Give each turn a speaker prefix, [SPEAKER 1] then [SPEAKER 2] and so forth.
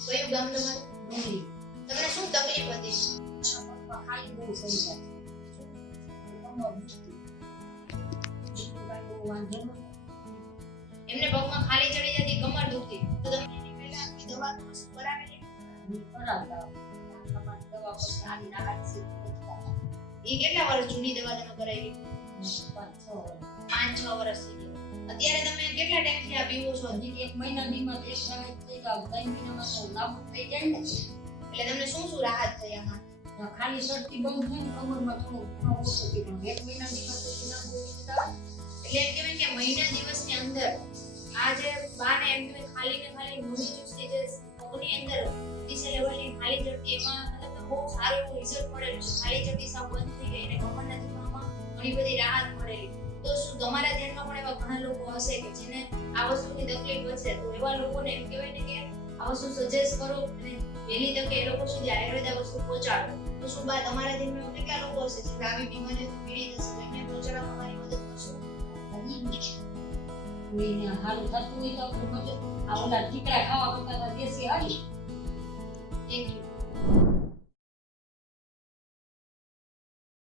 [SPEAKER 1] કયું ગામ તમારું તમને શું તકલીફ હતી? એમને પગમાં ખાલી ચડી જતી કમર દુખતી. તો તમે પહેલા
[SPEAKER 2] દવા
[SPEAKER 1] એ કેટલા જૂની
[SPEAKER 2] પાંચ, છ વર્ષ.
[SPEAKER 1] અત્યારે તમે કેટલા ટાઈમથી આ પીવો છો?
[SPEAKER 2] એક મહિના દીમાં એક તો ને
[SPEAKER 1] એટલે તમને શું શું રાહત થઈ આમાં?
[SPEAKER 2] ખાલી શરતી બંધ થઈ ને કમરમાં થોડું ઘણો ઓછો ગયું એક મહિના દિવસ સુધી ના બહુ
[SPEAKER 1] એટલે કહેવાય કે મહિના દિવસની અંદર આ જે બાને એમ કહેવાય ખાલી ને ખાલી નવી ચૂસી જે પગની અંદર દિશે લેવલની ખાલી ચડતી એમાં મતલબ બહુ સારું રિઝલ્ટ મળેલું છે. ખાલી ચડતી સાવ બંધ થઈ ગઈ અને કમરના દુખાવામાં ઘણી બધી રાહત મળેલી. તો શું તમારા ધ્યાનમાં પણ એવા ઘણા લોકો હશે કે જેને આ વસ્તુની તકલીફ હશે? તો એવા લોકોને એમ કહેવાય ને કે આ શું સજેસ્ટ કરો અને વહેલી તકે એ લોકો સુધી આયુર્વેદ આ વસ્તુ પહોંચાડો. તો શું બા તમારા ધ્યાનમાં કેટલા લોકો હશે? જે આવી બીમારીઓથી પીડિત હશે તો એમને પહોંચાડવામાં મારી મદદ કરશો?
[SPEAKER 2] કોઈને હારું થતું હોય તો આપણે મદદ આ ઓલા ટીકડા ખાવા કરતા દેશી હારી.
[SPEAKER 1] Thank you